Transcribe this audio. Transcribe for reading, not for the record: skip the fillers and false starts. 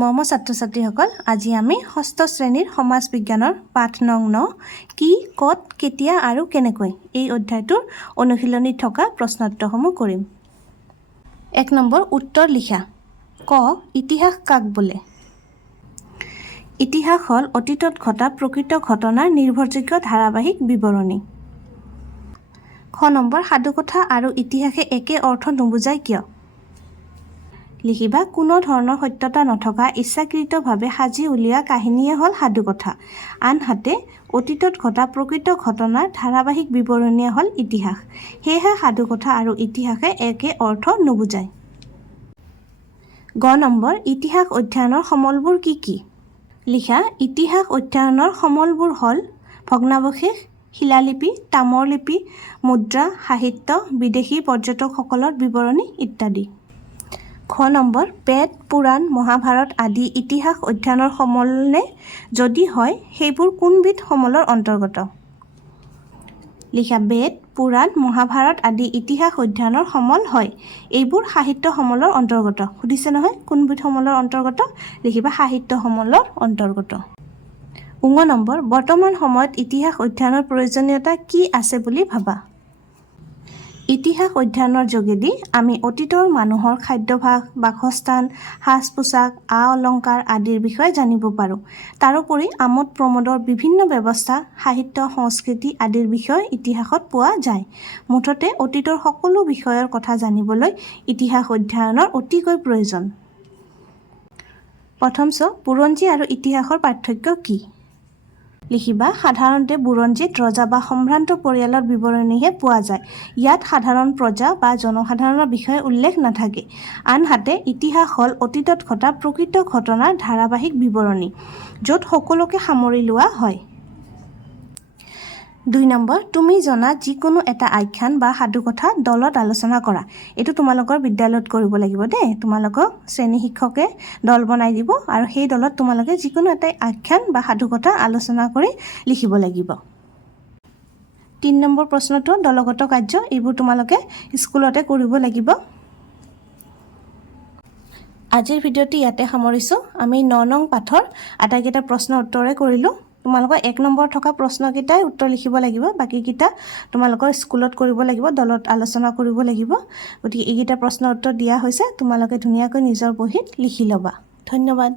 মৰমৰ ছাত্ৰ-ছাত্ৰীসকল, আজি আমি ষষ্ঠ শ্ৰেণীৰ সমাজ বিজ্ঞানৰ পাঠ নং 9 কি, ক'ত, কেতিয়া আৰু কেনেকৈ এই অধ্যায়টোৰ অনুশীলনীত থকা প্ৰশ্নোত্তৰসমূহ কৰিম। 1 নম্বৰ উত্তৰ লিখা। ক, ইতিহাস কাক বোলে? ইতিহাস হ'ল অতীতত ঘটা প্ৰকৃত ঘটনাৰ নিৰ্ভৰযোগ্য ধাৰাবাহিক বিৱৰণী। খ নম্বৰ সাধুকথা আৰু ইতিহাসে একে অৰ্থ নুবুজায় কিয়? লিখিবা, কোনো ধৰণৰ সত্যতা নথকা ইচ্ছাকৃতভাৱে সাজি উলিওৱা কাহিনীয়ে হ'ল সাধুকথা। আনহাতে অতীতত ঘটা প্ৰকৃত ঘটনাৰ ধাৰাবাহিক বিৱৰণীয়ে হ'ল ইতিহাস। সেয়েহে সাধুকথা আৰু ইতিহাসে একে অৰ্থ নুবুজায়। গ নম্বৰ ইতিহাস অধ্যয়নৰ সমলবোৰ কি কি? লিখা, ইতিহাস অধ্যয়নৰ সমলবোৰ হ'ল ভগ্নাৱশেষ, শিলালিপি, তামৰ লিপি, মুদ্ৰা, সাহিত্য, বিদেশী পৰ্যটকসকলৰ বিৱৰণী ইত্যাদি। খ নম্বৰ বেদ, পুৰাণ, মহাভাৰত আদি ইতিহাস অধ্যয়নৰ সমলনে? যদি হয়, সেইবোৰ কোনবিধ সমলৰ অন্তৰ্গত? লিখা, বেদ, পুৰাণ, মহাভাৰত আদি ইতিহাস অধ্যয়নৰ সমল হয়। এইবোৰ সাহিত্য সমলৰ অন্তৰ্গত। সুধিছে নহয়, কোনবিধ সমলৰ অন্তৰ্গত? লিখিবা, সাহিত্য সমলৰ অন্তৰ্গত। ঙ নম্বৰ বৰ্তমান সময়ত ইতিহাস অধ্যয়নৰ প্ৰয়োজনীয়তা কি আছে বুলি ভাবা? ইতিহাস অধ্যয়নৰ যোগেদি আমি অতীতৰ মানুহৰ খাদ্যাভ্যাস, বাসস্থান, সাজ-পোছাক, আ-অলংকাৰ আদিৰ বিষয়ে জানিব পাৰোঁ। তাৰোপৰি আমোদ-প্ৰমোদৰ বিভিন্ন ব্যৱস্থা, সাহিত্য, সংস্কৃতি আদিৰ বিষয়ে ইতিহাসত পোৱা যায়। মুঠতে অতীতৰ সকলো বিষয়ৰ কথা জানিবলৈ ইতিহাস অধ্যয়নৰ অতিকৈ প্ৰয়োজন। প্ৰথম বুৰঞ্জী আৰু ইতিহাসৰ পাৰ্থক্য কি? লিখিবা, সাধাৰণতে বুৰঞ্জীত ৰজা বা সম্ভ্ৰান্ত পৰিয়ালৰ বিৱৰণীহে পোৱা যায়। ইয়াত সাধাৰণ প্ৰজা বা জনসাধাৰণৰ বিষয়ে উল্লেখ নাথাকে। আনহাতে ইতিহাস হ'ল অতীতত ঘটা প্ৰকৃত ঘটনাৰ ধাৰাবাহিক বিৱৰণী, য'ত সকলোকে সামৰি লোৱা হয়। 2 নম্বৰ তুমি জনা যিকোনো এটা আখ্যান বা সাধুকথা দলত আলোচনা কৰা। এইটো তোমালোকৰ বিদ্যালয়ত কৰিব লাগিব দেই। তোমালোকক শ্ৰেণী শিক্ষকে দল বনাই দিব আৰু সেই দলত তোমালোকে যিকোনো এটা আখ্যান বা সাধুকথা আলোচনা কৰি লিখিব লাগিব। 3 নম্বৰ প্ৰশ্নটো দলগত কাৰ্য। এইবোৰ তোমালোকে স্কুলতে কৰিব লাগিব। আজিৰ ভিডিঅ'টি ইয়াতে সামৰিছোঁ। আমি 9 নং পাঠৰ আটাইকেইটা প্ৰশ্ন উত্তৰে কৰিলোঁ। তোমালোকৰ 1 নম্বৰ থকা প্ৰশ্নকেইটাই উত্তৰ লিখিব লাগিব। বাকীকেইটা তোমালোকৰ স্কুলত কৰিব লাগিব, দলত আলোচনা কৰিব লাগিব। গতিকে এইকেইটা প্ৰশ্ন উত্তৰ দিয়া হৈছে। তোমালোকে ধুনীয়াকৈ নিজৰ বহীত লিখি ল'বা। ধন্যবাদ।